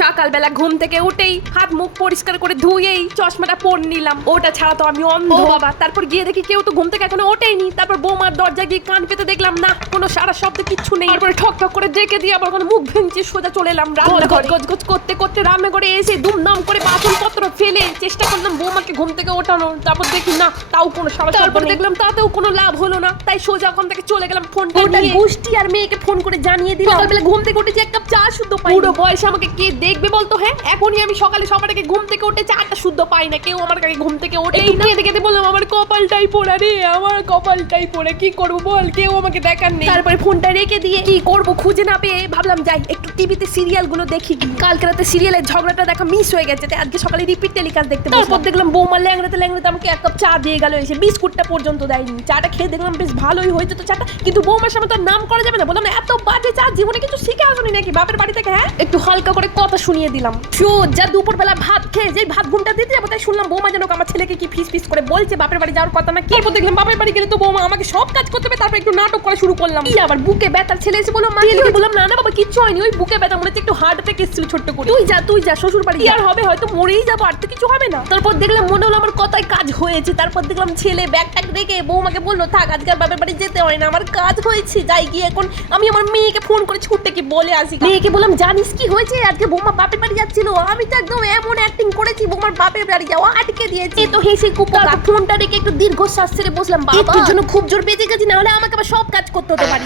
সকালবেলা ঘুম থেকে উঠেই হাত মুখ পরিষ্কার করে ধুয়েই চশমাটা পরে নিলাম। ওটা ছাড়া তো আমি অন্ধ বাবা। তারপর গিয়ে দেখি কেউ তো ঘুম থেকে এখনো ওঠেইনি। তারপর বৌমার দরজা গিয়ে কান পেতে দেখলাম না কোনো সারা শব্দ কিচ্ছু নেই। তারপরে ঠক ঠক করে ডেকে দিয়ে আবার মুখ ভেঙে সোজা চলে এলাম রান্নাঘরে। গজ করতে করতে রান্নাঘরে এসে দুমদাম করে বাসনপত্র ফেলে চেষ্টা করলাম বৌমাকে ঘুম থেকে ওঠানোর। তারপর দেখি না তাও কোনো সারা শব্দ। তারপর দেখলাম তাতেও কোনো লাভ হলো না। তাই সোজা ওখান থেকে চলে গেলাম ফোনটা নিয়ে গোষ্ঠী আর মেয়েকে ফোন করে জানিয়ে দিলাম সকালবেলা ঘুম থেকে উঠে যে এক কাপ চা শুদ্ধ পাই। পুরো বয়সে আমাকে কে দেখবে বলতো? হ্যাঁ, এখনই আমি সকালে সবার আগে ঘুম থেকে উঠে চাটা শুদ্ধ পাই না। কেউ আমার আগে ঘুম থেকে ওঠেই না। কেঁদে কেঁদে বললাম আমার কপালটাই পোড়া রে, আমার কপালটাই পোড়া, কি করবো বল, কেউ আমাকে দেখার নেই। তারপরে ফোনটা রেখে দিয়ে কি করবো খুঁজে না পেয়ে ভাবলাম যাই একটু টিভিতে সিরিয়াল গুলো দেখি। কালকে রাতে সিরিয়ালের ঝগড়াটা দেখা মিস হয়ে গেছে, তাই আজকে সকালে রিপিট টেলিকাস্ট দেখতে। তারপর দেখলাম বৌমা ল্যাংড়াতে ল্যাংড়াতে আমাকে এক কাপ চা দিয়ে গেল, এসে বিস্কুটটা পর্যন্ত দেয়নি। চাটা খেয়ে দেখলাম বেশ ভালোই হয়েছে তো চাটা, কিন্তু বৌমার সামনে তো নাম করা যাবে না। বললাম এত বাজে চা, জীবনে কিছু শিখে আসুনি নাকি বাপের বাড়ি থেকে? হ্যাঁ, একটু হালকা করে কথা শুনিয়ে দিলাম। যা দুপুরবেলা ভাত খেয়ে যে ভাত ঘুমটা দিতে যাবো, তাই শুনলাম বৌমা যেন আমার ছেলেকে কি ফিস ফিস করে বলছে বাপের বাড়ি যাওয়ার কথা না। তারপর দেখলাম বাপের বাড়ি গেলে তো বৌমা আমাকে সব কাজ করতে হবে। তারপর একটু নাটক করা শুরু করলাম। কি আবার বুকে ব্যথার ছেলে এসে বললাম মাকে বললাম না না বাবা কিচ্ছু হয়নি, ওই বুকে ব্যথা মনে হচ্ছে একটু হার্ট অ্যাটাক এসেছিল ছোট্ট করে। তুই যা শ্বশুর বাড়ি আর হবে, হয়তো মরেই যাবো, আর তো কিছু হবে না। তারপর দেখলাম মনে হলো আমার কথাই কাজ হয়েছে। তারপর দেখলাম ছেলে ব্যাগ ট্যাগ রেখে বৌমাকে বললো থাক আজকে আর বাপের বাড়ি যেতে হয় না, আমার কাজ হয়েছে, যাই গিয়ে এখন আমি আমার মেয়েকে ফোন করে ছুটতে কি বলে আসি। মেয়েকে বললাম জানিস কি হয়েছে, আজকে বৌমা বাপের বাড়ি যাচ্ছিল, আমি তো একদম এমন অ্যাক্টিং করেছি বৌমার বাপের বাড়ি যাওয়া আটকে দিয়েছে। তো হেসে কুপকা ফোনটা রেখে একটু দীর্ঘশ্বাস ছেড়ে বসলাম। বাবার জন্য খুব জোর বেঁচে গেছি, না হলে আমাকে আবার সব কাজ করতে হতে পারি।